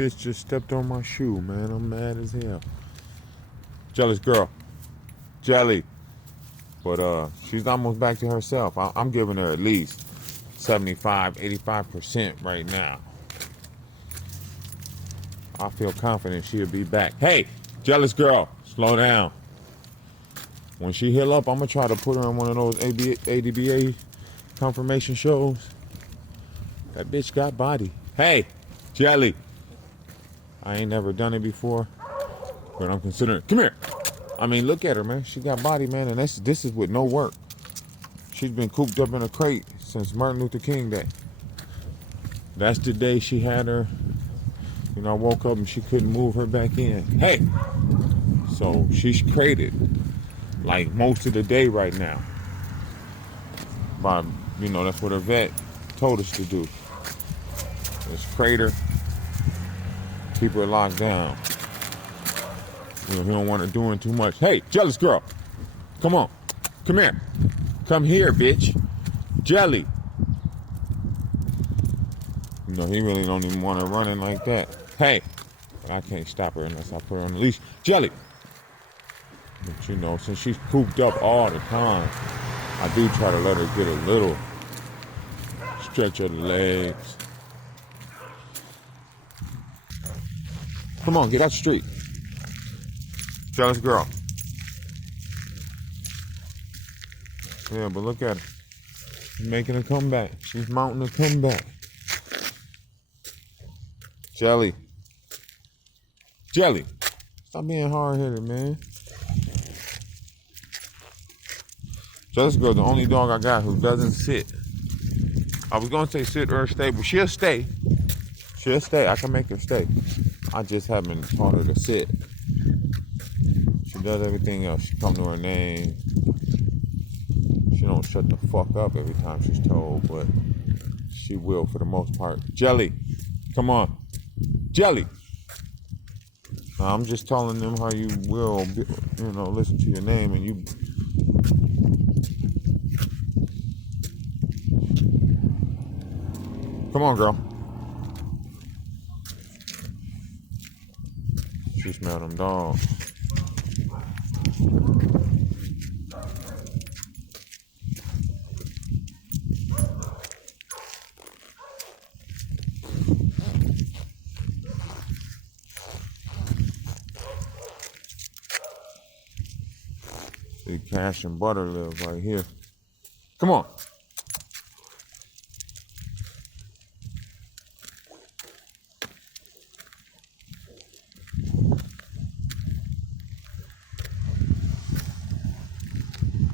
bitch just stepped on my shoe, man. I'm mad as hell. Jealous girl. Jelly. But she's almost back to herself. I'm giving her at least 75, 85% right now. I feel confident she'll be back. Hey, jealous girl, slow down. When she heal up, I'm going to try to put her in one of those ADBA confirmation shows. That bitch got body. Hey, Jelly. I ain't never done it before, but I'm considering. Come here. I mean, look at her, man. She got body, man, and this is with no work. She's been cooped up in a crate since Martin Luther King Day. That's the day she had her. You know, I woke up and she couldn't move her back in. Hey! So she's crated like most of the day right now. That's what her vet told us to do. Is crater, keep her locked down. He don't want her doing too much. Hey, jealous girl, come on, come here. Come here, bitch. Jelly. He really don't even want her running like that. Hey, but I can't stop her unless I put her on the leash. Jelly. But since she's cooped up all the time, I do try to let her get a little stretch of the legs. Come on, get out the street. Jealous girl. Yeah, but look at her. She's making a comeback. She's mounting a comeback. Jelly. Jelly. Stop being hard-headed, man. Jealous girl's the only dog I got who doesn't sit. I was going to say sit or stay, but she'll stay. She'll stay. I can make her stay. I just haven't taught her to sit. She does everything else. She come to her name. She don't shut the fuck up every time she's told, but she will for the most part. Jelly, come on. Jelly. I'm just telling them how you will, listen to your name and you. Come on, girl. She smelled them dogs. See, Cash and Butter live right here. Come on.